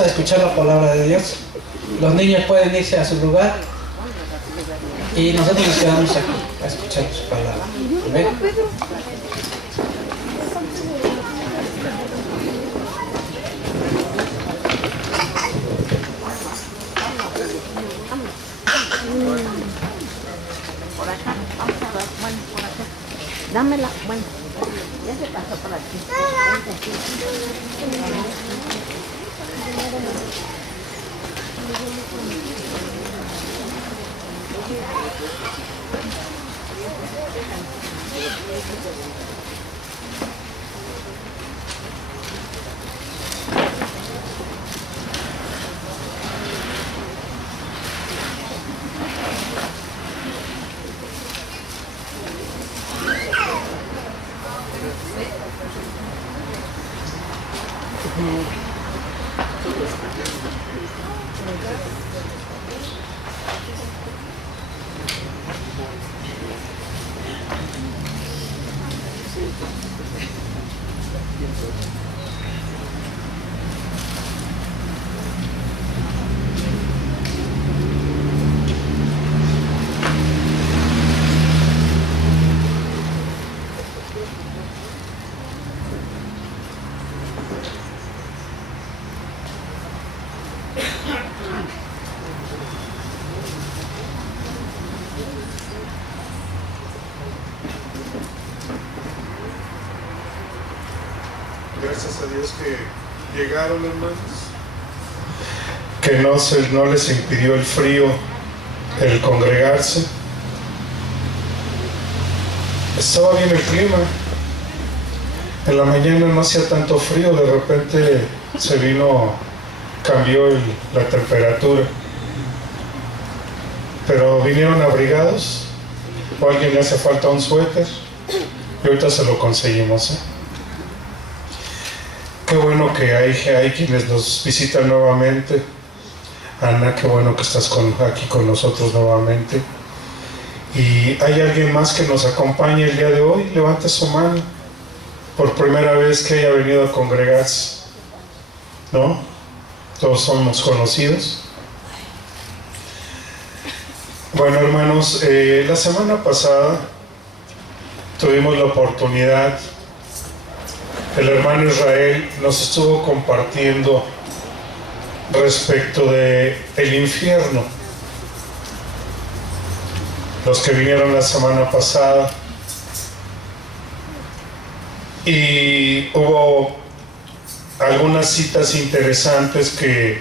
A escuchar la palabra de Dios. Los niños pueden irse a su lugar y nosotros nos quedamos aquí a escuchar su palabra. ¿Ven? Por acá, vamos a ver, bueno, por acá. Dámela, bueno, ya se pasó por aquí. Gracias a Dios que llegaron, hermanos, que no les impidió el frío el congregarse. Estaba bien el clima, en la mañana no hacía tanto frío, de repente cambió la temperatura, pero vinieron abrigados. O a alguien le hace falta un suéter y ahorita se lo conseguimos, Qué bueno que hay quienes nos visitan nuevamente. Ana, qué bueno que estás aquí con nosotros nuevamente. Y hay alguien más que nos acompaña el día de hoy. Levante su mano. Por primera vez que haya venido a congregarse. ¿No? Todos somos conocidos. Bueno, hermanos, la semana pasada tuvimos la oportunidad. El hermano Israel nos estuvo compartiendo respecto de el infierno. Los que vinieron la semana pasada, y hubo algunas citas interesantes que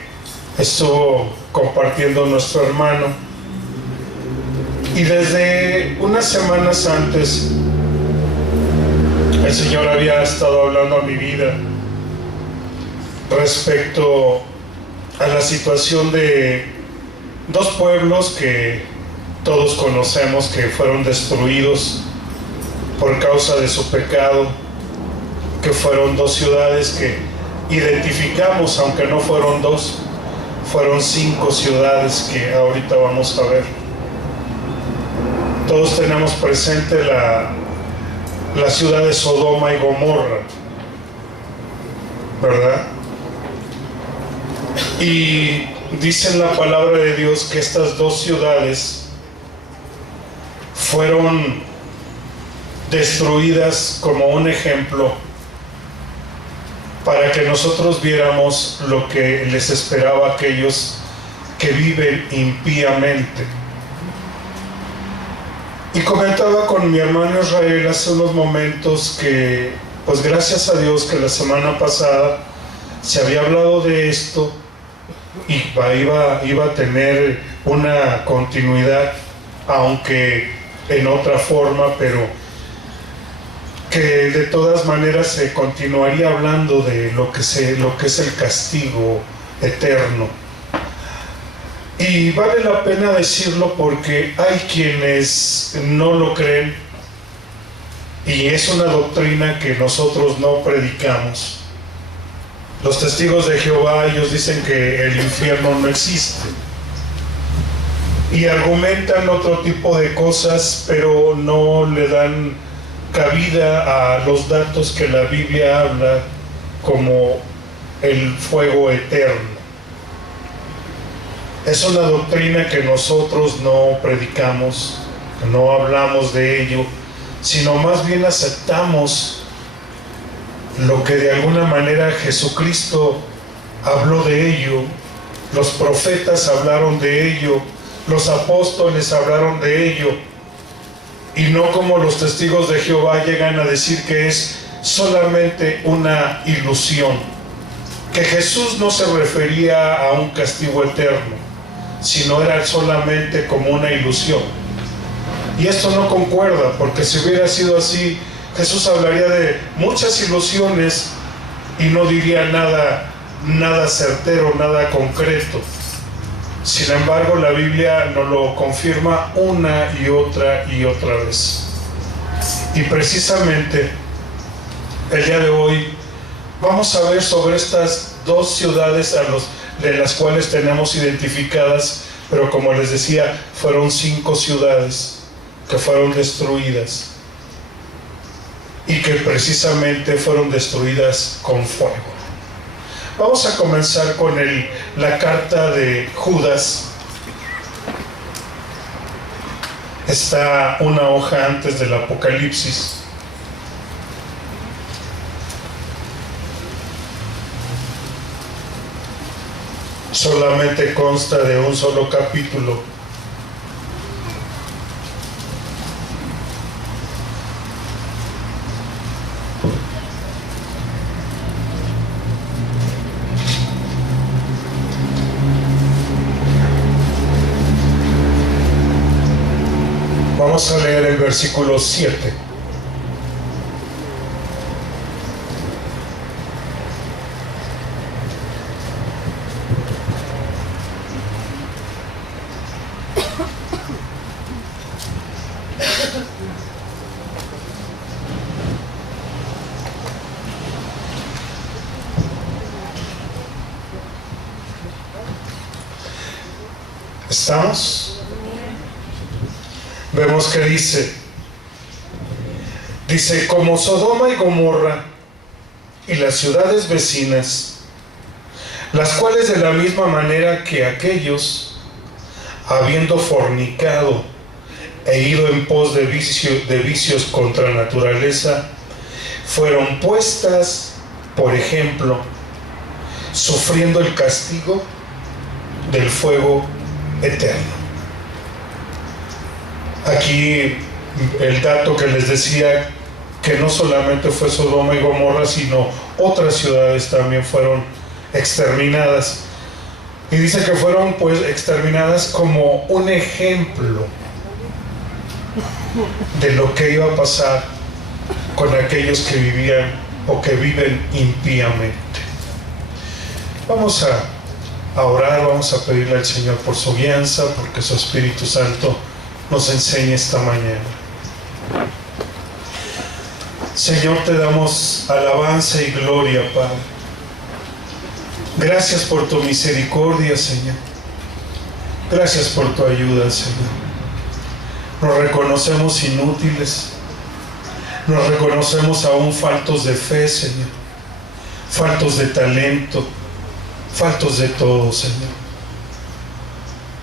estuvo compartiendo nuestro hermano, y desde unas semanas antes el Señor había estado hablando a mi vida respecto a la situación de dos pueblos que todos conocemos que fueron destruidos por causa de su pecado, que fueron dos ciudades que identificamos, aunque no fueron dos, fueron 5 ciudades que ahorita vamos a ver. Todos tenemos presente la ciudad de Sodoma y Gomorra, ¿verdad? Y dice la palabra de Dios que estas dos ciudades fueron destruidas como un ejemplo para que nosotros viéramos lo que les esperaba a aquellos que viven impíamente. Y comentaba con mi hermano Israel hace unos momentos que, pues gracias a Dios que la semana pasada se había hablado de esto y iba a tener una continuidad, aunque en otra forma, pero que de todas maneras se continuaría hablando de lo que es el castigo eterno. Y vale la pena decirlo porque hay quienes no lo creen y es una doctrina que nosotros no predicamos. Los testigos de Jehová, ellos dicen que el infierno no existe y argumentan otro tipo de cosas, pero no le dan cabida a los datos que la Biblia habla como el fuego eterno. Es una doctrina que nosotros no predicamos, no hablamos de ello, sino más bien aceptamos lo que de alguna manera Jesucristo habló de ello, los profetas hablaron de ello, los apóstoles hablaron de ello, y no como los testigos de Jehová llegan a decir que es solamente una ilusión, que Jesús no se refería a un castigo eterno, sino era solamente como una ilusión. Y esto no concuerda, porque si hubiera sido así, Jesús hablaría de muchas ilusiones y no diría nada certero, nada concreto. Sin embargo, la Biblia nos lo confirma una y otra vez. Y precisamente el día de hoy vamos a ver sobre estas dos ciudades de las cuales tenemos identificadas, pero como les decía, fueron 5 ciudades que fueron destruidas y que precisamente fueron destruidas con fuego. Vamos a comenzar con la carta de Judas. Está una hoja antes del Apocalipsis. Solamente consta de un solo capítulo. Vamos a leer el versículo 7. ¿Estamos? Vemos que dice, como Sodoma y Gomorra y las ciudades vecinas, las cuales de la misma manera que aquellos, habiendo fornicado e ido en pos de vicios contra naturaleza, fueron puestas, por ejemplo, sufriendo el castigo del fuego eterno. Aquí el dato que les decía, que no solamente fue Sodoma y Gomorra, sino otras ciudades también fueron exterminadas. Y dice que fueron pues exterminadas como un ejemplo de lo que iba a pasar con aquellos que vivían o que viven impíamente. Vamos a orar, vamos a pedirle al Señor por su guianza, porque su Espíritu Santo nos enseñe esta mañana. Señor, te damos alabanza y gloria, Padre. Gracias por tu misericordia, Señor. Gracias por tu ayuda, Señor. Nos reconocemos inútiles. Nos reconocemos aún faltos de fe, Señor. Faltos de talento. Faltos de todo, Señor.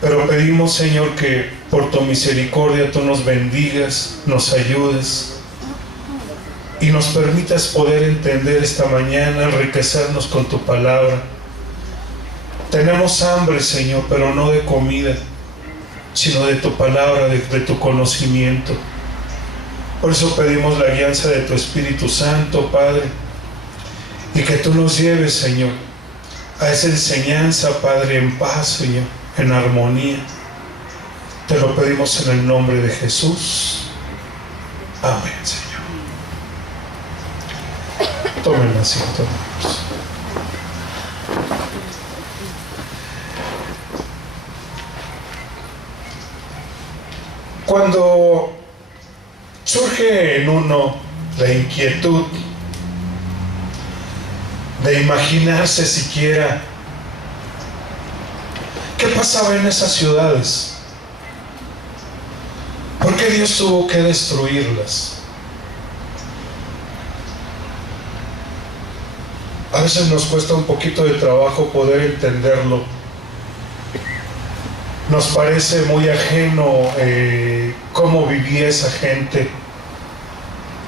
Pero pedimos, Señor, que por tu misericordia tú nos bendigas, nos ayudes y nos permitas poder entender esta mañana, enriquecernos con tu palabra. Tenemos hambre, Señor, pero no de comida, sino de tu palabra, de tu conocimiento. Por eso pedimos la guianza de tu Espíritu Santo, Padre, y que tú nos lleves, Señor, a esa enseñanza, Padre, en paz, Señor, en armonía. Te lo pedimos en el nombre de Jesús. Amén, Señor. Tomen asiento. Cuando surge en uno la inquietud de imaginarse siquiera qué pasaba en esas ciudades, ¿por qué Dios tuvo que destruirlas? A veces nos cuesta un poquito de trabajo poder entenderlo, nos parece muy ajeno cómo vivía esa gente,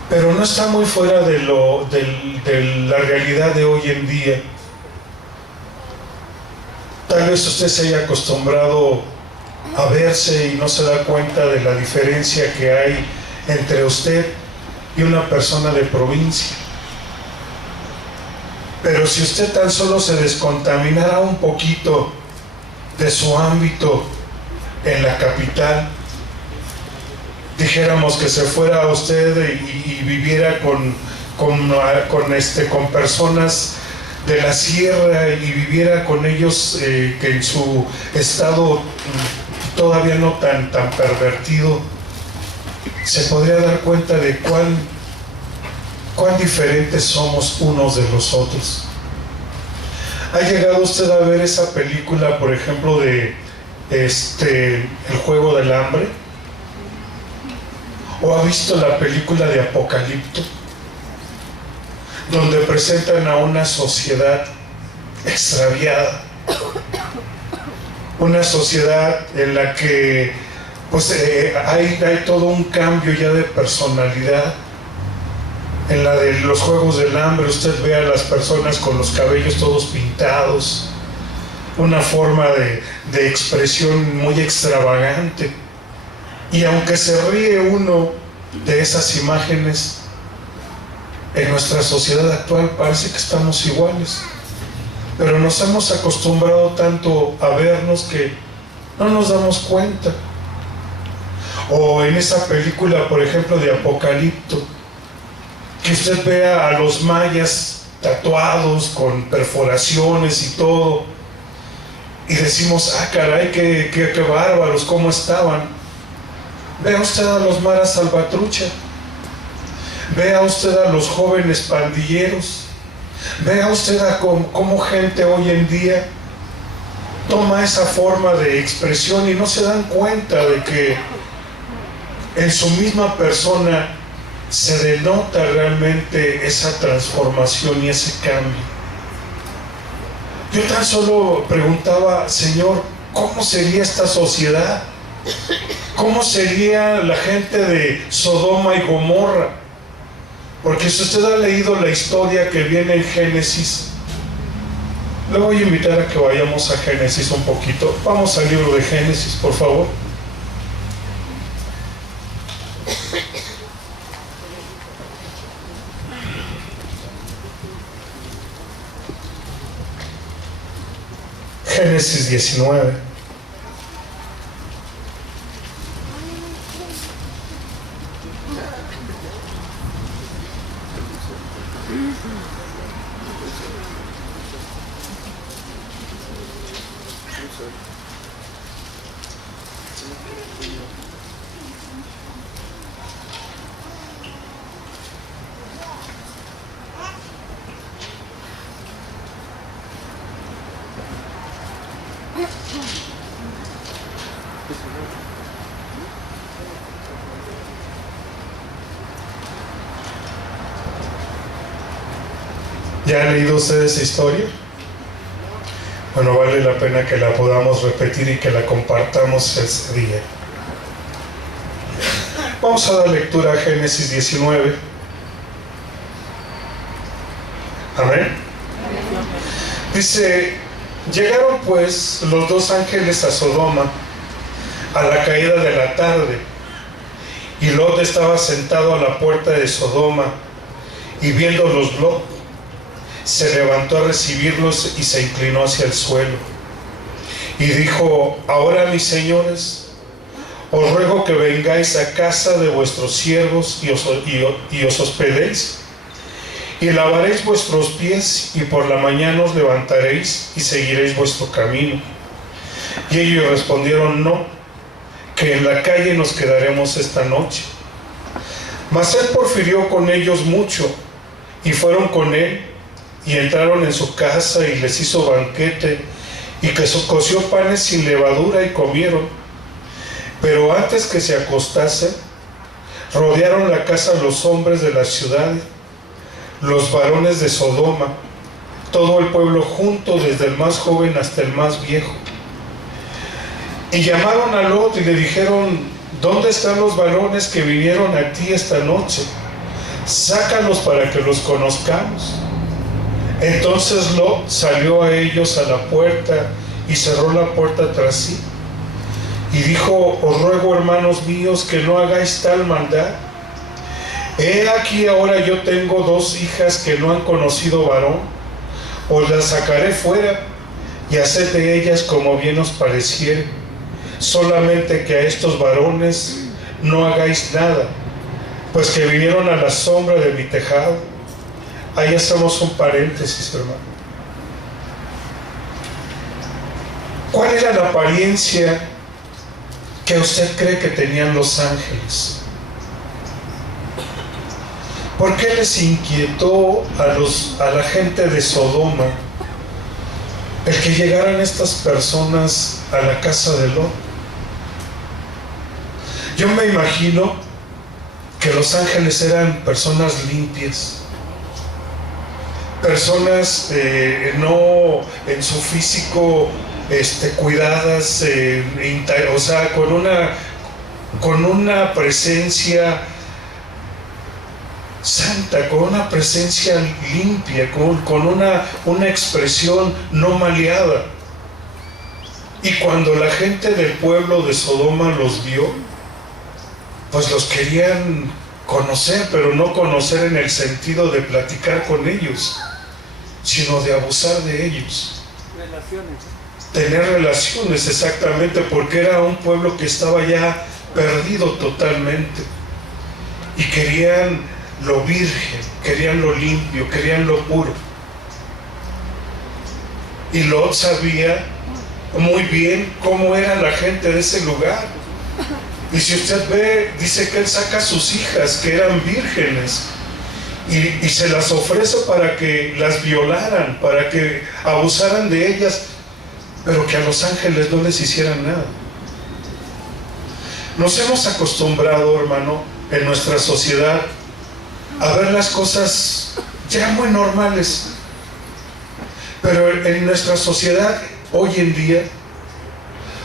pero no está muy fuera de la realidad de hoy en día. Tal vez usted se haya acostumbrado a verse y no se da cuenta de la diferencia que hay entre usted y una persona de provincia. Pero si usted tan solo se descontaminara un poquito de su ámbito en la capital, dijéramos que se fuera usted y viviera con personas de la sierra y viviera con ellos que en su estado todavía no tan pervertido, se podría dar cuenta de cuán diferentes somos unos de los otros. ¿Ha llegado usted a ver esa película, por ejemplo, de El Juego del Hambre? ¿O ha visto la película de Apocalipto, donde presentan a una sociedad extraviada, una sociedad en la que pues hay todo un cambio ya de personalidad? En la de los Juegos del Hambre usted ve a las personas con los cabellos todos pintados, una forma de expresión muy extravagante, y aunque se ríe uno de esas imágenes, en nuestra sociedad actual parece que estamos iguales, pero nos hemos acostumbrado tanto a vernos que no nos damos cuenta. O en esa película, por ejemplo, de Apocalipto, que usted vea a los mayas tatuados con perforaciones y todo, y decimos, ah, caray, qué bárbaros, cómo estaban. Vea usted a los maras salvatrucha, vea usted a los jóvenes pandilleros, vea usted a cómo gente hoy en día toma esa forma de expresión y no se dan cuenta de que en su misma persona se denota realmente esa transformación y ese cambio. Yo tan solo preguntaba, Señor, ¿cómo sería esta sociedad? ¿Cómo sería la gente de Sodoma y Gomorra? Porque si usted ha leído la historia que viene en Génesis, le voy a invitar a que vayamos a Génesis un poquito. Vamos al libro de Génesis, por favor. Génesis 19. ¿Ya han leído ustedes esa historia? Bueno, vale la pena que la podamos repetir y que la compartamos ese día. Vamos a dar lectura a Génesis 19. Amén. Dice, llegaron pues los dos ángeles a Sodoma a la caída de la tarde, y Lot estaba sentado a la puerta de Sodoma, y viéndolos Lot se levantó a recibirlos y se inclinó hacia el suelo y dijo, ahora mis señores, os ruego que vengáis a casa de vuestros siervos y os hospedéis, y lavaréis vuestros pies, y por la mañana os levantaréis y seguiréis vuestro camino. Y ellos respondieron, no, que en la calle nos quedaremos esta noche. Mas él porfirió con ellos mucho, y fueron con él, y entraron en su casa, y les hizo banquete, y que coció panes sin levadura, y comieron. Pero antes que se acostasen, rodearon la casa los hombres de la ciudad, los varones de Sodoma, todo el pueblo junto, desde el más joven hasta el más viejo. Y llamaron a Lot y le dijeron: ¿dónde están los varones que vinieron a ti esta noche? Sácalos para que los conozcamos. Entonces Lot salió a ellos a la puerta y cerró la puerta tras sí. Y dijo: os ruego, hermanos míos, que no hagáis tal maldad. He aquí ahora yo tengo 2 hijas que no han conocido varón. Os las sacaré fuera y haced de ellas como bien os pareciere. Solamente que a estos varones no hagáis nada, pues que vinieron a la sombra de mi tejado. Ahí hacemos un paréntesis, hermano. ¿Cuál era la apariencia que usted cree que tenían los ángeles? ¿Por qué les inquietó a la gente de Sodoma el que llegaran estas personas a la casa de Lot? Yo me imagino que los ángeles eran personas limpias, personas no en su físico cuidadas, o sea, con una presencia santa, con una presencia limpia, con una expresión no maleada. Y cuando la gente del pueblo de Sodoma los vio, pues los querían conocer, pero no conocer en el sentido de platicar con ellos, sino de abusar de ellos. Tener relaciones, exactamente, porque era un pueblo que estaba ya perdido totalmente. Y querían lo virgen, querían lo limpio, querían lo puro. Y Lot sabía muy bien cómo era la gente de ese lugar. Y si usted ve, dice que él saca a sus hijas que eran vírgenes y se las ofrece para que las violaran, para que abusaran de ellas, pero que a los ángeles no les hicieran nada. Nos hemos acostumbrado, hermano, en nuestra sociedad a ver las cosas ya muy normales, pero en nuestra sociedad hoy en día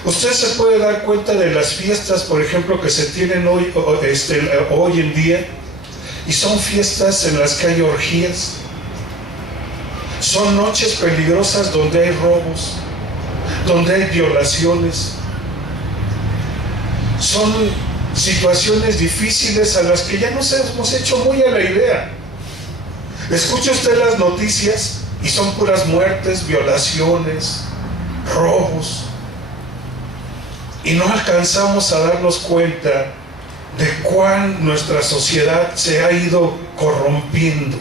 usted se puede dar cuenta de las fiestas, por ejemplo, que se tienen hoy en día, y son fiestas en las que hay orgías, son noches peligrosas donde hay robos, donde hay violaciones, son situaciones difíciles a las que ya nos hemos hecho muy a la idea. Escuche usted las noticias y son puras muertes, violaciones, robos. Y no alcanzamos a darnos cuenta de cuán nuestra sociedad se ha ido corrompiendo.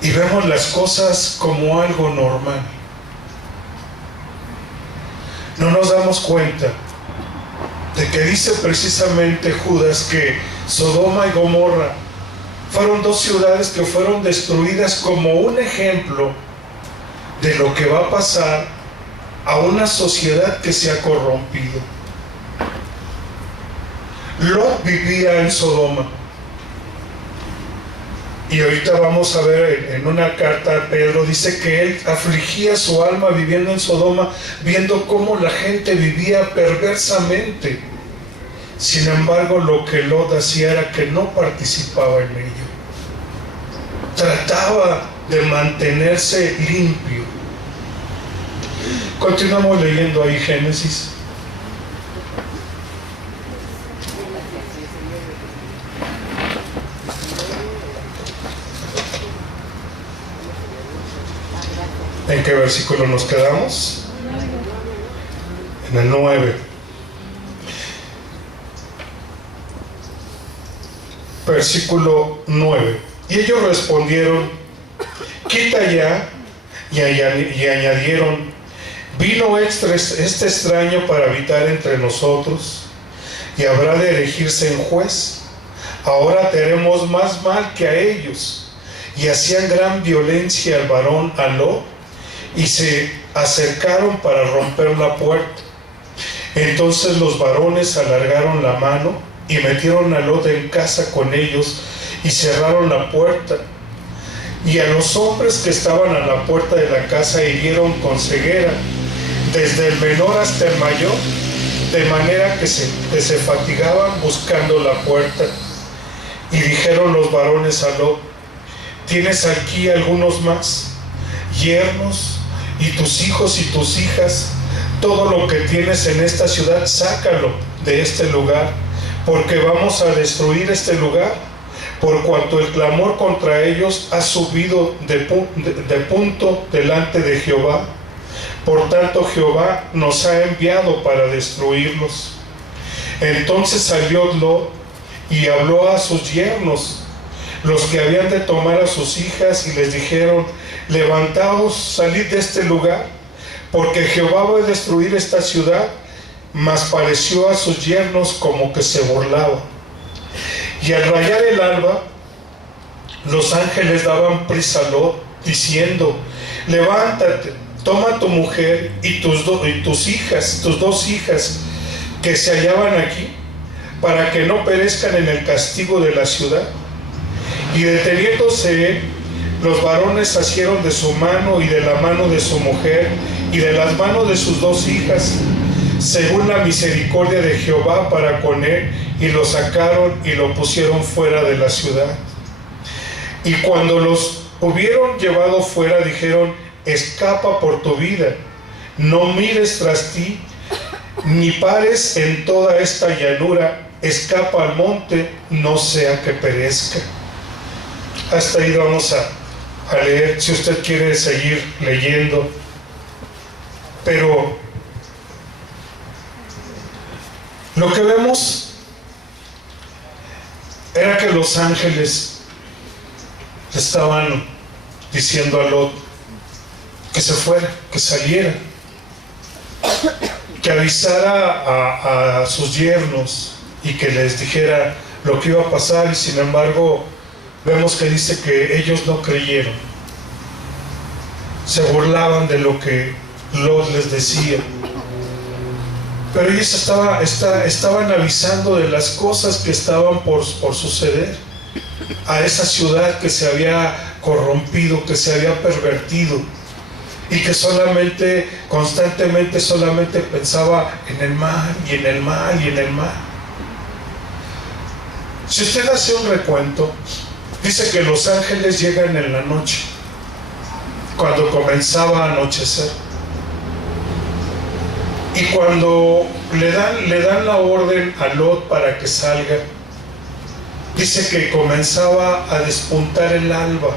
Y vemos las cosas como algo normal. No nos damos cuenta de que dice precisamente Judas que Sodoma y Gomorra fueron 2 ciudades que fueron destruidas como un ejemplo de lo que va a pasar a una sociedad que se ha corrompido. Lot vivía en Sodoma. Y ahorita vamos a ver en una carta a Pedro, dice que él afligía su alma viviendo en Sodoma, viendo cómo la gente vivía perversamente. Sin embargo, lo que Lot hacía era que no participaba en ello. Trataba de mantenerse limpio. Continuamos leyendo ahí Génesis. ¿En qué versículo nos quedamos? En el 9. Versículo 9. Y ellos respondieron: quita ya. Y añadieron: vino este extraño para habitar entre nosotros, y habrá de elegirse en juez. Ahora te haremos más mal que a ellos. Y hacían gran violencia al varón a Lot, y se acercaron para romper la puerta. Entonces los varones alargaron la mano y metieron a Lot en casa con ellos y cerraron la puerta. Y a los hombres que estaban a la puerta de la casa hirieron con ceguera, desde el menor hasta el mayor, de manera que se fatigaban buscando la puerta. Y dijeron los varones a Lot: ¿tienes aquí algunos más yernos, y tus hijos y tus hijas? Todo lo que tienes en esta ciudad, sácalo de este lugar, porque vamos a destruir este lugar, por cuanto el clamor contra ellos ha subido de punto delante de Jehová. Por tanto, Jehová nos ha enviado para destruirlos. Entonces salió Lot y habló a sus yernos, los que habían de tomar a sus hijas, y les dijeron: levantaos, salid de este lugar, porque Jehová va a destruir esta ciudad. Mas pareció a sus yernos como que se burlaba. Y al rayar el alba, los ángeles daban prisa a Lot, diciendo: levántate, toma tu mujer y tus dos hijas que se hallaban aquí, para que no perezcan en el castigo de la ciudad. Y deteniéndose, los varones asieron de su mano y de la mano de su mujer y de las manos de sus dos hijas, según la misericordia de Jehová para con él, y lo sacaron y lo pusieron fuera de la ciudad. Y cuando los hubieron llevado fuera, dijeron: escapa por tu vida, no mires tras ti, ni pares en toda esta llanura, escapa al monte, no sea que perezca. Hasta ahí vamos a leer, si usted quiere seguir leyendo. Pero lo que vemos era que los ángeles estaban diciendo a Lot que se fuera, que saliera, que avisara a sus yernos y que les dijera lo que iba a pasar. Y sin embargo vemos que dice que ellos no creyeron, se burlaban de lo que Lot les decía. Pero ellos estaban avisando de las cosas que estaban por suceder a esa ciudad que se había corrompido, que se había pervertido, y que constantemente pensaba en el mal, y en el mal, y en el mal. Si usted hace un recuento, dice que los ángeles llegan en la noche, cuando comenzaba a anochecer. Y cuando le dan la orden a Lot para que salga, dice que comenzaba a despuntar el alba.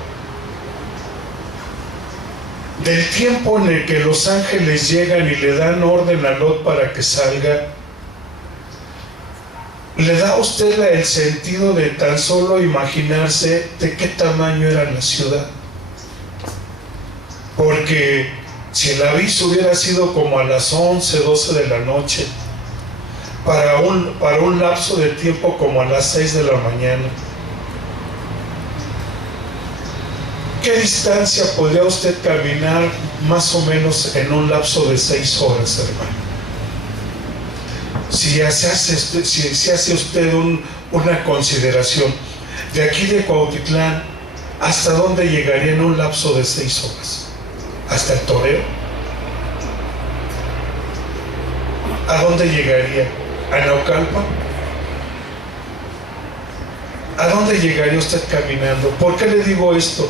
Del tiempo en el que los ángeles llegan y le dan orden a Lot para que salga, le da a usted el sentido de tan solo imaginarse de qué tamaño era la ciudad. Porque si el aviso hubiera sido como a las 11, 12 de la noche, para un lapso de tiempo como a las 6 de la mañana, ¿qué distancia podría usted caminar más o menos en un lapso de 6 horas, hermano? Si hace usted una consideración, de aquí de Cuautitlán, ¿hasta dónde llegaría en un lapso de 6 horas? ¿Hasta el Toreo? ¿A dónde llegaría? ¿A Naucalpan? ¿A dónde llegaría usted caminando? ¿Por qué le digo esto?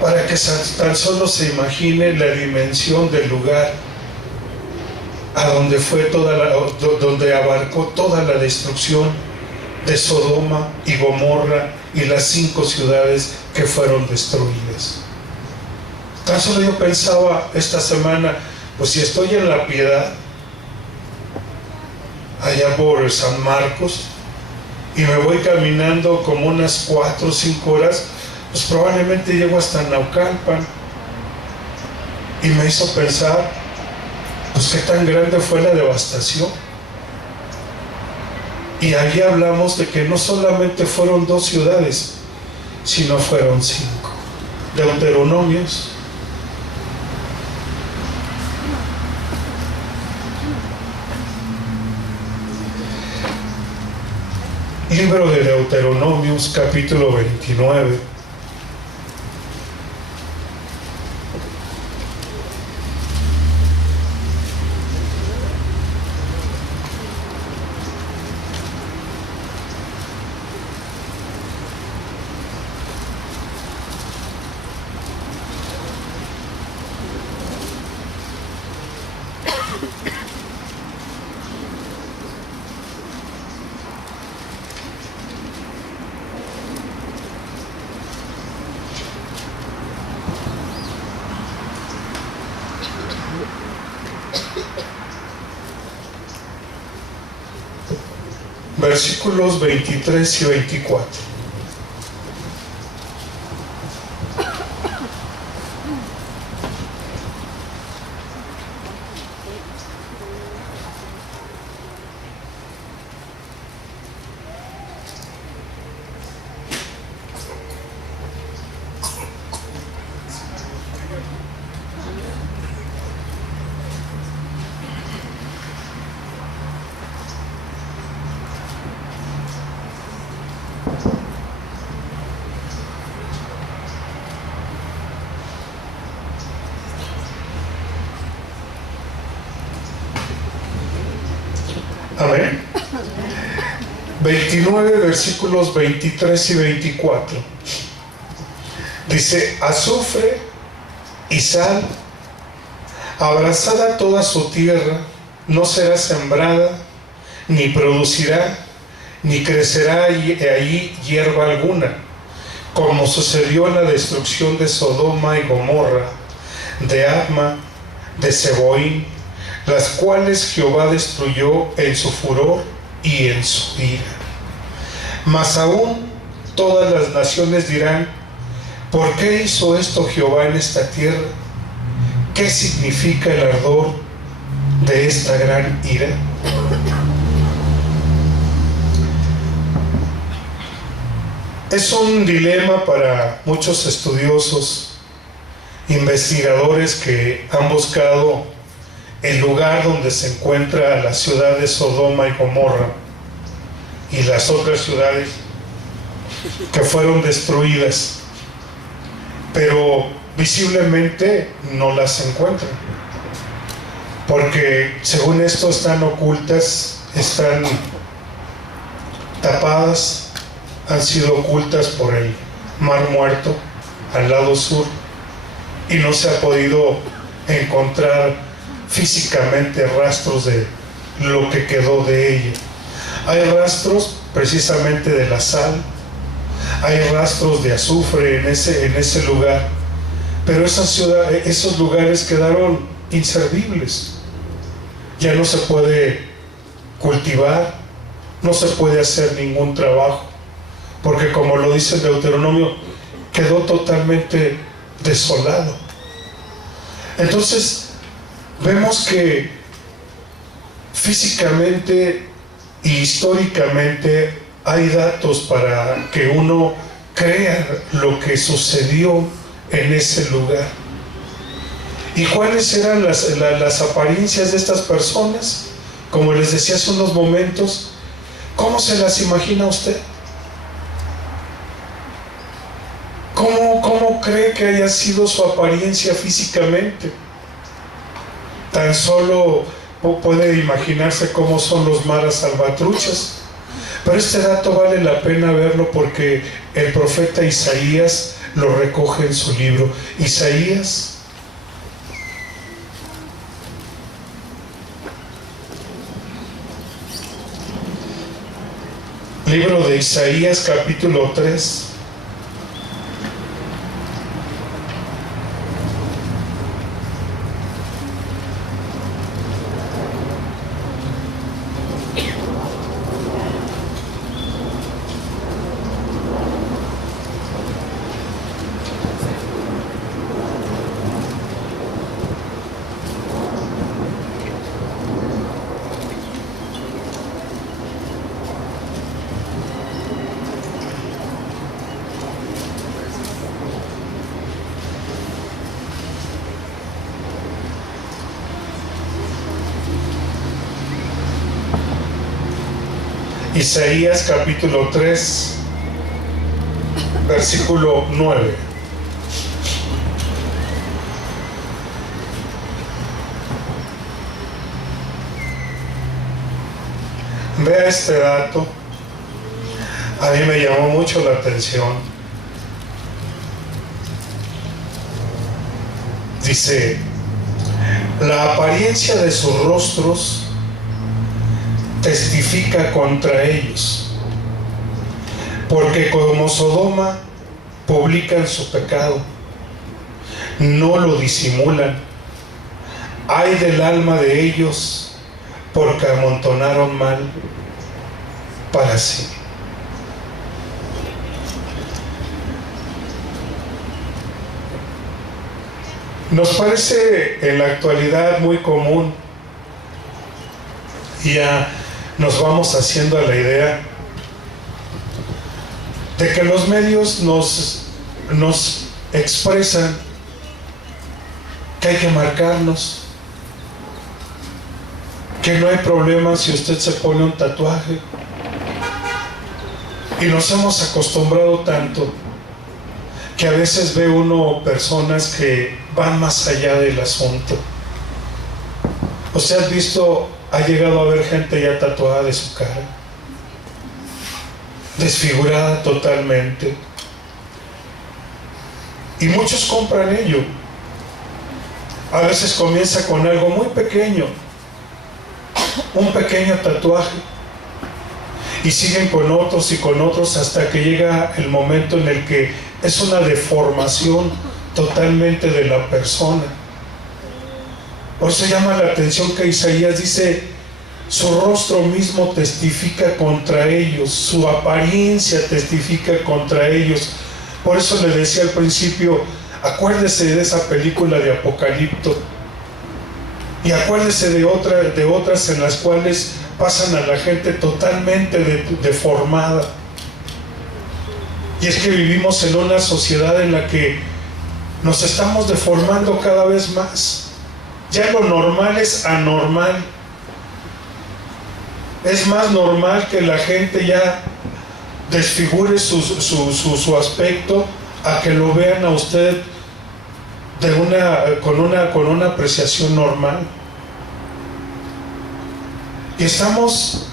Para que tan solo se imagine la dimensión del lugar a donde donde abarcó toda la destrucción de Sodoma y Gomorra y las 5 ciudades que fueron destruidas. Tan solo yo pensaba esta semana, pues si estoy en La Piedad, allá por San Marcos, y me voy caminando como unas 4 o 5 horas, pues probablemente llego hasta Naucalpan. Y me hizo pensar, pues qué tan grande fue la devastación. Y ahí hablamos de que no solamente fueron 2 ciudades, sino fueron 5. Deuteronomios. Libro de Deuteronomios, capítulo 29. versículos 23 y 24. Amén. 29, versículos 23 y 24. Dice: azufre y sal, abrazada toda su tierra, no será sembrada, ni producirá, ni crecerá allí hierba alguna, como sucedió en la destrucción de Sodoma y Gomorra, de Adma, de Seboín, las cuales Jehová destruyó en su furor y en su ira. Mas aún todas las naciones dirán: ¿por qué hizo esto Jehová en esta tierra? ¿Qué significa el ardor de esta gran ira? Es un dilema para muchos estudiosos, investigadores que han buscado el lugar donde se encuentra la ciudad de Sodoma y Gomorra y las otras ciudades que fueron destruidas, pero visiblemente no las encuentran, porque según esto están ocultas, están tapadas, han sido ocultas por el Mar Muerto al lado sur, y no se ha podido encontrar físicamente rastros de lo que quedó de ella. Hay rastros precisamente de la sal, hay rastros de azufre en ese lugar, pero esos lugares quedaron inservibles. Ya no se puede cultivar, no se puede hacer ningún trabajo, porque como lo dice el Deuteronomio, quedó totalmente desolado. Entonces vemos que físicamente y históricamente hay datos para que uno crea lo que sucedió en ese lugar. ¿Y cuáles eran las apariencias de estas personas? Como les decía hace unos momentos, ¿cómo se las imagina usted? ¿Cómo cree que haya sido su apariencia físicamente? Tan solo puede imaginarse cómo son los maras salvatruchas. Pero este dato vale la pena verlo porque el profeta Isaías lo recoge en su libro. Isaías, libro de Isaías, capítulo 3. Isaías capítulo 3, versículo 9. Vea este dato, a mí me llamó mucho la atención. Dice: la apariencia de sus rostros testifica contra ellos, porque como Sodoma publican su pecado, no lo disimulan. Ay del alma de ellos, porque amontonaron mal. para sí. Nos parece en la actualidad muy común, y ya nos vamos haciendo a la idea de que los medios nos expresan que hay que marcarnos, que no hay problema si usted se pone un tatuaje, y nos hemos acostumbrado tanto que a veces ve uno personas que van más allá del asunto. ¿Usted ha visto, ha llegado a ver gente ya tatuada de su cara, desfigurada totalmente? Y muchos compran ello. A veces comienza con algo muy pequeño, un pequeño tatuaje, y siguen con otros y con otros hasta que llega el momento en el que es una deformación totalmente de la persona. Por eso llama la atención que Isaías dice: su rostro mismo testifica contra ellos, su apariencia testifica contra ellos. Por eso le decía al principio, acuérdese de esa película de Apocalipto, y acuérdese de otras en las cuales pasan a la gente totalmente deformada. Y es que vivimos en una sociedad en la que nos estamos deformando cada vez más. Ya lo normal es anormal. Es más normal que la gente ya desfigure su aspecto a que lo vean a usted con una apreciación normal. Y estamos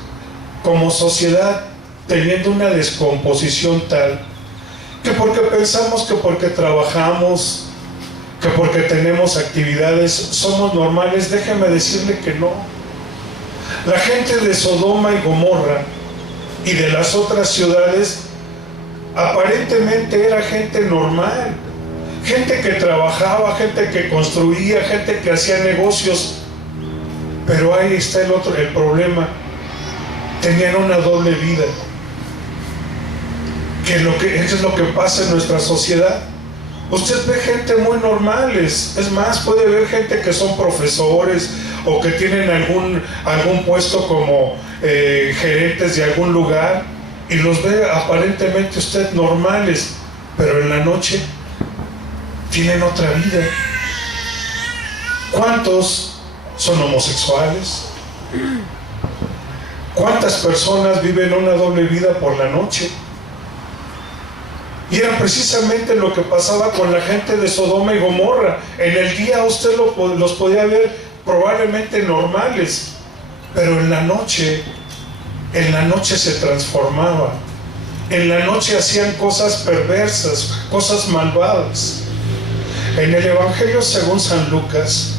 como sociedad teniendo una descomposición tal que porque pensamos que porque trabajamos, que porque tenemos actividades somos normales. Déjeme decirle que no. La gente de Sodoma y Gomorra y de las otras ciudades aparentemente era gente normal, gente que trabajaba, gente que construía, gente que hacía negocios. Pero ahí está el problema. Tenían una doble vida. Eso es lo que pasa en nuestra sociedad. Usted ve gente muy normales. Es más, puede ver gente que son profesores o que tienen algún puesto como gerentes de algún lugar, y los ve aparentemente usted normales, pero en la noche tienen otra vida. ¿Cuántos son homosexuales? ¿Cuántas personas viven una doble vida por la noche? Y era precisamente lo que pasaba con la gente de Sodoma y Gomorra. En el día usted los podía ver probablemente normales, pero en la noche se transformaba. En la noche hacían cosas perversas, cosas malvadas. En el Evangelio según San Lucas,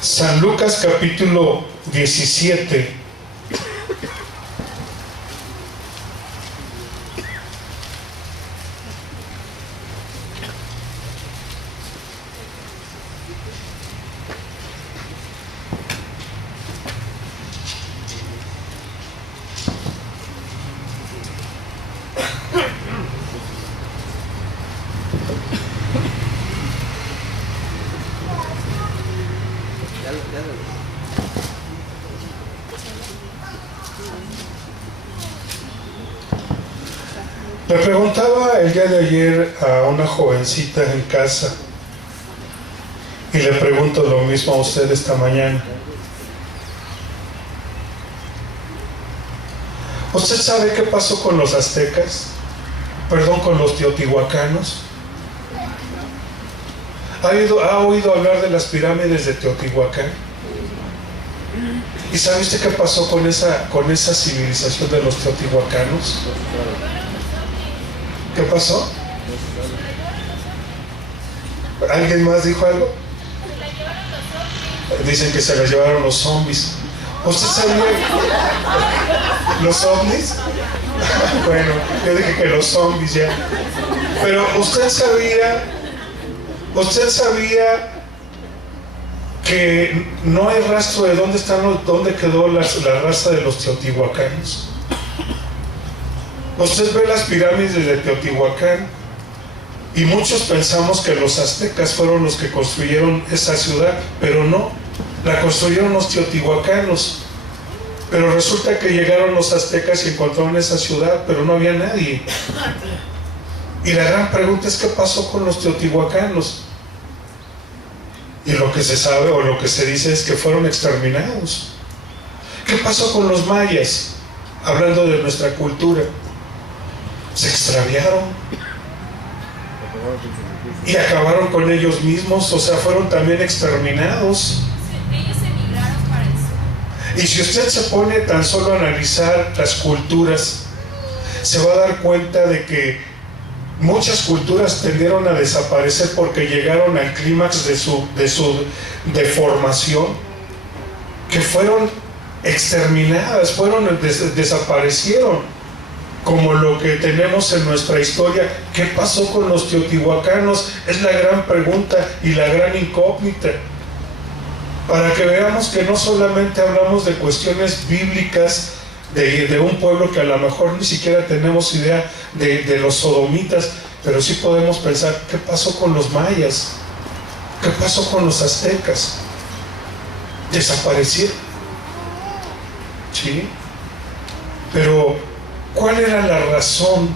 San Lucas capítulo 17, le preguntaba el día de ayer a una jovencita en casa, y le pregunto lo mismo a usted esta mañana. ¿Usted sabe qué pasó con los aztecas? Perdón, con los teotihuacanos. ¿Ha oído hablar de las pirámides de Teotihuacán? ¿Y sabe usted qué pasó con esa civilización de los teotihuacanos? ¿Qué pasó? ¿Alguien más dijo algo? Dicen que se la llevaron los zombies. ¿Usted sabía? ¿Los ovnis? Bueno, yo dije que los zombies ya. Pero usted sabía que no hay rastro de dónde quedó la raza de los teotihuacanos. Usted ve las pirámides de Teotihuacán y muchos pensamos que los aztecas fueron los que construyeron esa ciudad, pero no, la construyeron los teotihuacanos. Pero resulta que llegaron los aztecas y encontraron esa ciudad, pero no había nadie. Y la gran pregunta es: ¿qué pasó con los teotihuacanos? Y lo que se sabe o lo que se dice es que fueron exterminados. ¿Qué pasó con los mayas? Hablando de nuestra cultura, se extraviaron y acabaron con ellos mismos, o sea, fueron también exterminados. Ellos emigraron para el sur. Y si usted se pone tan solo a analizar las culturas, se va a dar cuenta de que muchas culturas tendieron a desaparecer porque llegaron al clímax de su deformación, que fueron exterminadas, desaparecieron, como lo que tenemos en nuestra historia. ¿Qué pasó con los teotihuacanos? Es la gran pregunta y la gran incógnita, para que veamos que no solamente hablamos de cuestiones bíblicas de un pueblo que a lo mejor ni siquiera tenemos idea de los sodomitas, pero sí podemos pensar: ¿qué pasó con los mayas? ¿Qué pasó con los aztecas? Desaparecieron, ¿sí? Pero ¿cuál era la razón?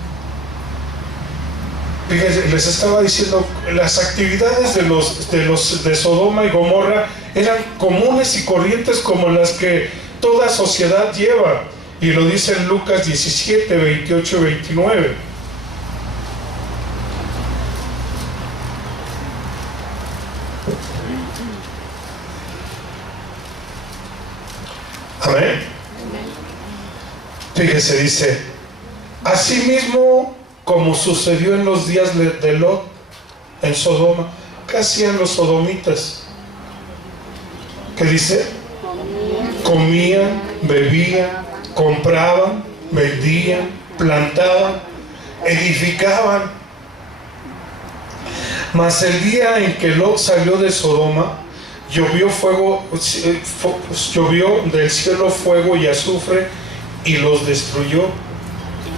Fíjense, les estaba diciendo, las actividades de Sodoma y Gomorra eran comunes y corrientes como las que toda sociedad lleva, y lo dice en Lucas 17, 28 y 29. Amén. Fíjese, dice: asimismo, como sucedió en los días de Lot en Sodoma. ¿Qué hacían los sodomitas? ¿Qué dice? Comían, bebían, compraban, vendían, plantaban, edificaban. Mas el día en que Lot salió de Sodoma, llovió del cielo fuego y azufre y los destruyó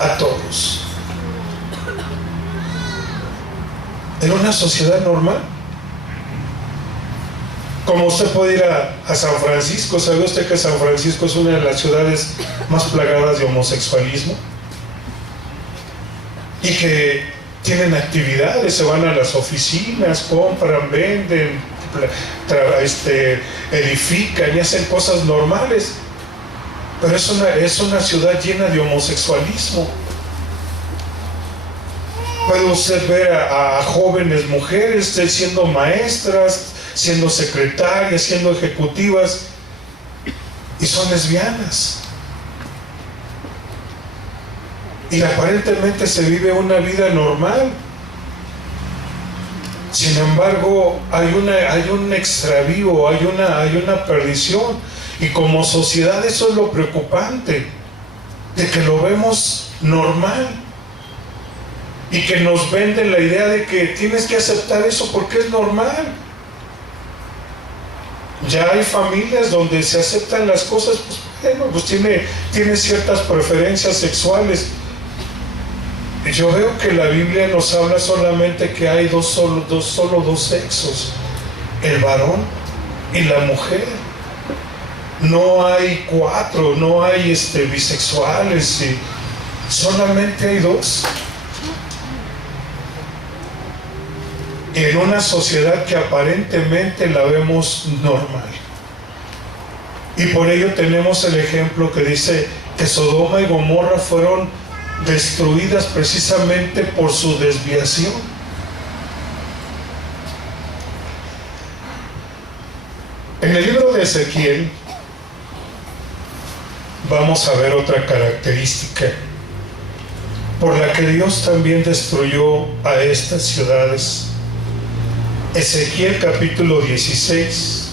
a todos. En una sociedad normal, como usted puede ir a San Francisco. ¿Sabe usted que San Francisco es una de las ciudades más plagadas de homosexualismo? Y que tienen actividades, se van a las oficinas, compran, venden, edifican y hacen cosas normales. Pero es una ciudad llena de homosexualismo. Puede usted ver a jóvenes mujeres siendo maestras, siendo secretarias, siendo ejecutivas, y son lesbianas. Y aparentemente se vive una vida normal. Sin embargo, hay un extravío, hay una perdición. Y como sociedad eso es lo preocupante, de que lo vemos normal. Y que nos venden la idea de que tienes que aceptar eso porque es normal. Ya hay familias donde se aceptan las cosas, pues bueno, pues tiene ciertas preferencias sexuales. Yo veo que la Biblia nos habla solamente que hay solo dos sexos, el varón y la mujer. No hay cuatro, no hay bisexuales, solamente hay dos. En una sociedad que aparentemente la vemos normal. Y por ello tenemos el ejemplo que dice que Sodoma y Gomorra fueron destruidas precisamente por su desviación. En el libro de Ezequiel vamos a ver otra característica por la que Dios también destruyó a estas ciudades. Ezequiel capítulo 16.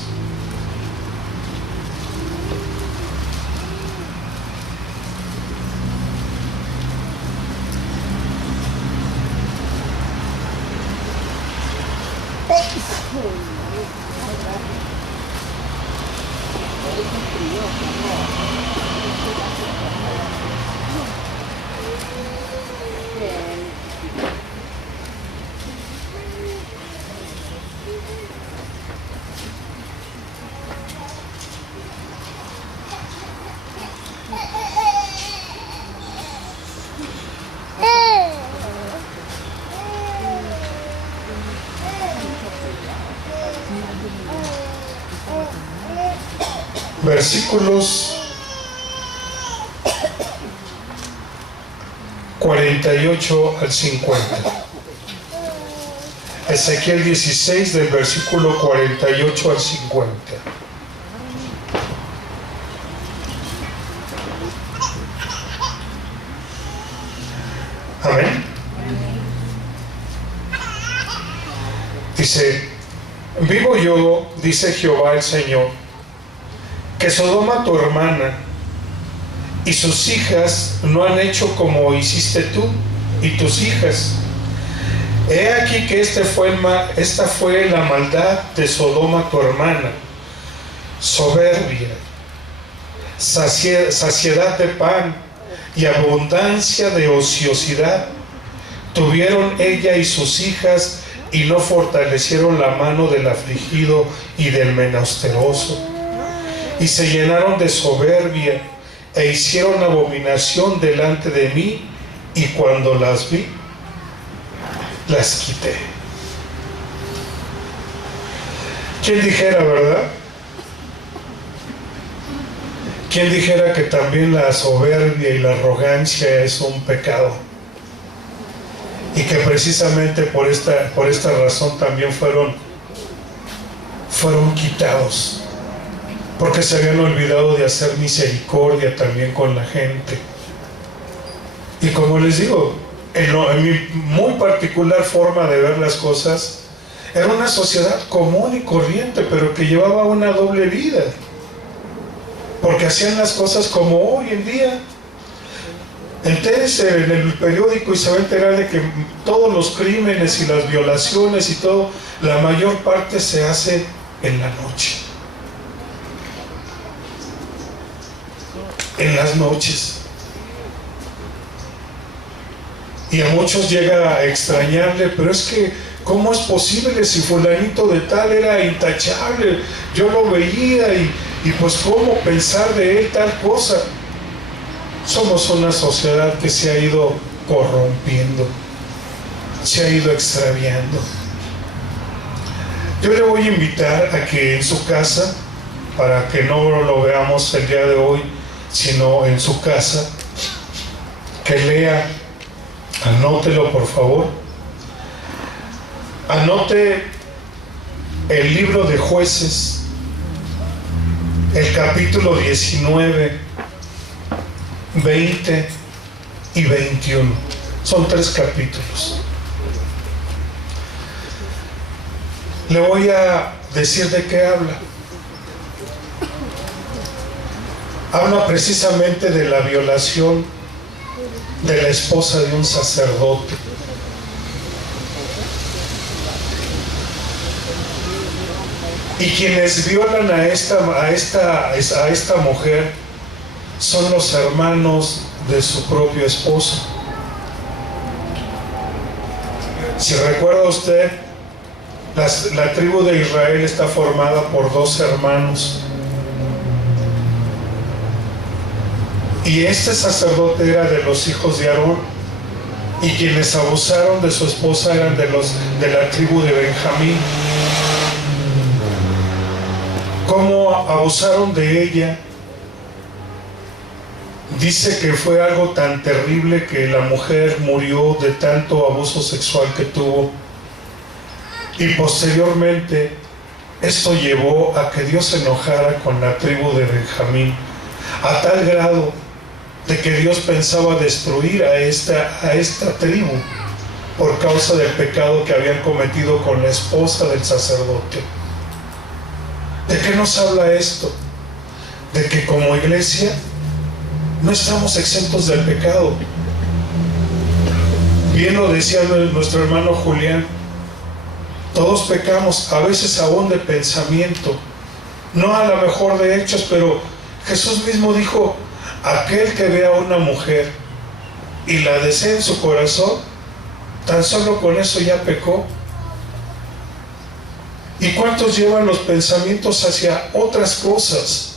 Versículos 48 al 50. Ezequiel 16 del versículo 48 al 50. Amén. Dice: vivo yo, dice Jehová el Señor, que Sodoma tu hermana y sus hijas no han hecho como hiciste tú y tus hijas. He aquí que esta fue la maldad de Sodoma tu hermana: soberbia, saciedad de pan y abundancia de ociosidad tuvieron ella y sus hijas, y no fortalecieron la mano del afligido y del menesteroso, y se llenaron de soberbia e hicieron abominación delante de mí, y cuando las vi, las quité. ¿Quién dijera, verdad? ¿Quién dijera que también la soberbia y la arrogancia es un pecado? Y que precisamente por esta razón también fueron quitados, porque se habían olvidado de hacer misericordia también con la gente. Y como les digo, en mi muy particular forma de ver las cosas, era una sociedad común y corriente, pero que llevaba una doble vida, porque hacían las cosas como hoy en día. Entérese en el periódico y se va a enterar de que todos los crímenes y las violaciones y todo, la mayor parte se hace en la noche, en las noches. Y a muchos llega a extrañarle, pero es que ¿cómo es posible si fulanito de tal era intachable? Yo lo veía y pues ¿cómo pensar de él tal cosa? Somos una sociedad que se ha ido corrompiendo, se ha ido extraviando. Yo le voy a invitar a que en su casa, para que no lo veamos el día de hoy, sino en su casa, que lea, anótelo por favor, anote el libro de Jueces, el capítulo 19, 20 y 21. Son 3 capítulos. Le voy a decir de qué habla. Habla precisamente de la violación de la esposa de un sacerdote. Y quienes violan a esta mujer son los hermanos de su propio esposo. Si recuerda usted, la tribu de Israel está formada por 2 hermanos. Y este sacerdote era de los hijos de Aarón, y quienes abusaron de su esposa eran de la tribu de Benjamín. ¿Cómo abusaron de ella? Dice que fue algo tan terrible que la mujer murió de tanto abuso sexual que tuvo. Y posteriormente esto llevó a que Dios se enojara con la tribu de Benjamín, a tal grado de que Dios pensaba destruir a esta tribu por causa del pecado que habían cometido con la esposa del sacerdote. ¿De qué nos habla esto? De que como iglesia no estamos exentos del pecado. Bien lo decía nuestro hermano Julián, todos pecamos, a veces aún de pensamiento, no a lo mejor de hechos, pero Jesús mismo dijo, aquel que vea a una mujer y la desea en su corazón, tan solo con eso ya pecó. ¿Y cuántos llevan los pensamientos hacia otras cosas?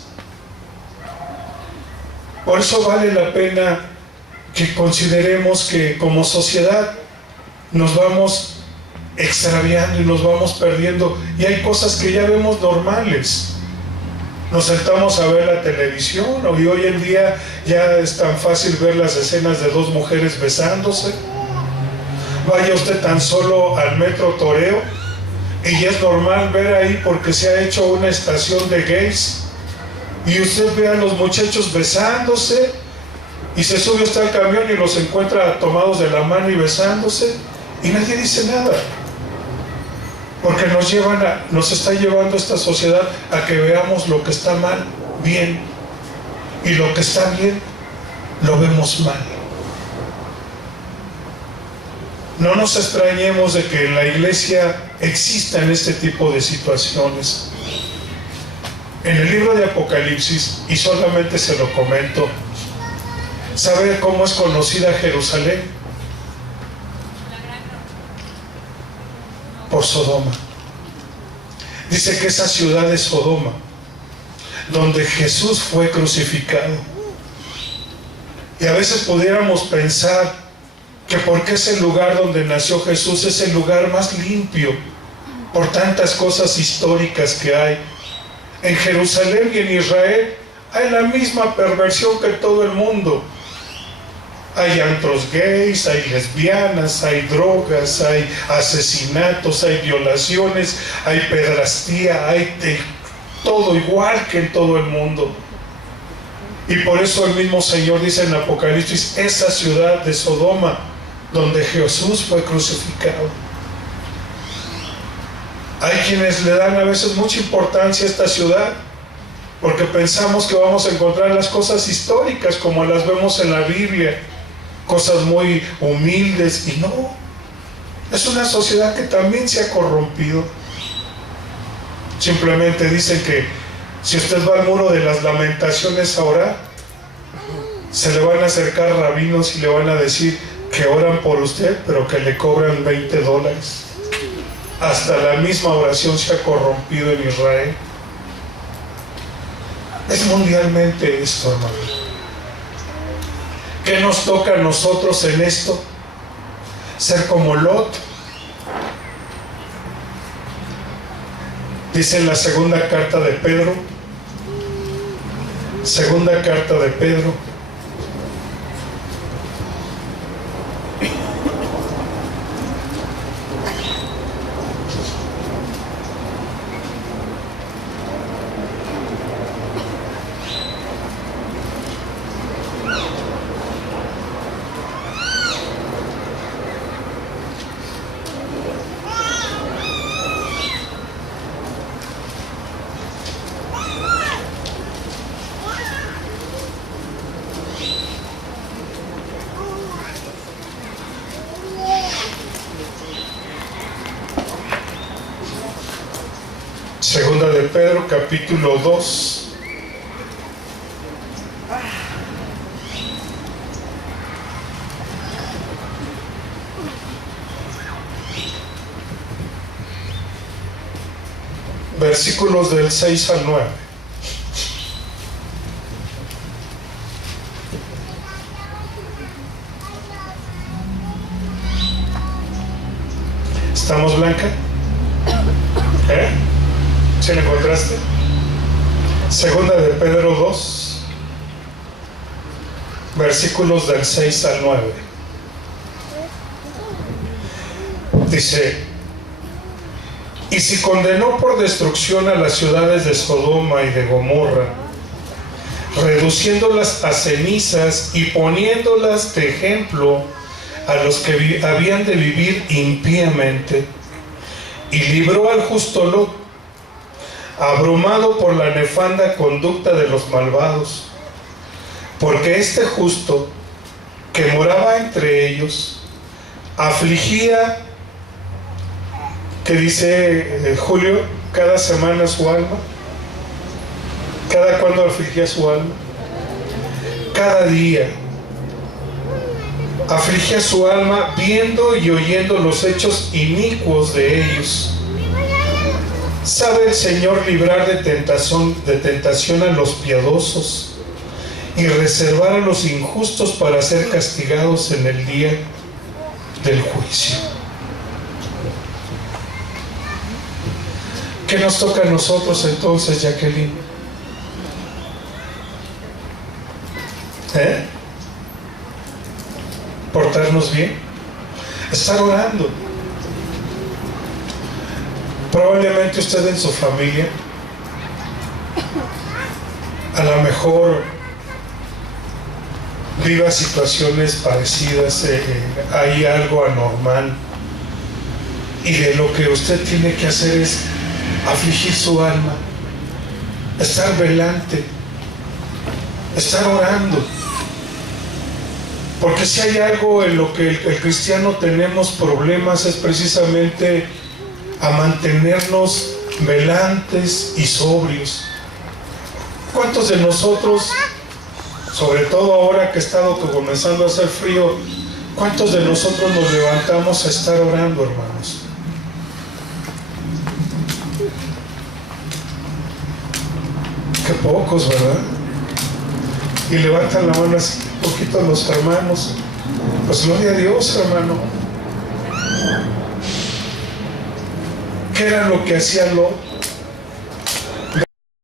Por eso vale la pena que consideremos que como sociedad nos vamos extraviando y nos vamos perdiendo, y hay cosas que ya vemos normales. Nos sentamos a ver la televisión, y hoy en día ya es tan fácil ver las escenas de dos mujeres besándose. Vaya usted tan solo al Metro Toreo y ya es normal ver ahí, porque se ha hecho una estación de gays, y usted ve a los muchachos besándose, y se sube usted al camión y los encuentra tomados de la mano y besándose, y nadie dice nada, porque nos está llevando esta sociedad a que veamos lo que está mal, bien, y lo que está bien, lo vemos mal. No nos extrañemos de que en la iglesia existan este tipo de situaciones. En el libro de Apocalipsis, y solamente se lo comento, ¿sabe cómo es conocida Jerusalén? Por Sodoma. Dice que esa ciudad es Sodoma, donde Jesús fue crucificado. Y a veces pudiéramos pensar que porque es el lugar donde nació Jesús, es el lugar más limpio, por tantas cosas históricas que hay. En Jerusalén y en Israel hay la misma perversión que todo el mundo. Hay antros gays, hay lesbianas, hay drogas, hay asesinatos, hay violaciones, hay pedrastía, hay todo igual que en todo el mundo. Y por eso el mismo Señor dice en Apocalipsis, esa ciudad de Sodoma, donde Jesús fue crucificado. Hay quienes le dan a veces mucha importancia a esta ciudad, porque pensamos que vamos a encontrar las cosas históricas como las vemos en la Biblia, cosas muy humildes, y no, es una sociedad que también se ha corrompido. Simplemente dicen que si usted va al muro de las lamentaciones a orar, se le van a acercar rabinos y le van a decir que oran por usted, pero que le cobran $20. Hasta la misma oración se ha corrompido en Israel. Es mundialmente esto, hermano. ¿Qué nos toca a nosotros en esto? Ser como Lot. Dice en la segunda carta de Pedro, Segunda de Pedro, capítulo 2. Versículos del 6 al 9. ¿Estamos, Blanca? ¿Sí la encontraste? Segunda de Pedro 2, versículos del 6 al 9. Dice: y si condenó por destrucción a las ciudades de Sodoma y de Gomorra, reduciéndolas a cenizas y poniéndolas de ejemplo a los que habían de vivir impíamente, y libró al justo Lot, abrumado por la nefanda conducta de los malvados, porque este justo, que moraba entre ellos, afligía, que dice Julio, cada semana su alma, ¿Cada cuándo afligía su alma? Cada día. Afligía su alma viendo y oyendo los hechos inicuos de ellos. ¿Sabe el Señor librar de tentación a los piadosos y reservar a los injustos para ser castigados en el día del juicio? ¿Qué nos toca a nosotros entonces, Jacqueline? Portarnos bien, estar orando. Probablemente usted en su familia, a lo mejor viva situaciones parecidas, hay algo anormal, y de lo que usted tiene que hacer es afligir su alma, estar velante, estar orando. Porque si hay algo en lo que el cristiano tenemos problemas es precisamente a mantenernos velantes y sobrios. ¿Cuántos de nosotros, sobre todo ahora que ha estado comenzando a hacer frío, cuántos de nosotros nos levantamos a estar orando, hermanos? Qué pocos, ¿verdad? Y levantan la mano así un poquito los hermanos. Pues gloria a Dios, hermano. ¿Qué era lo que hacía Lot?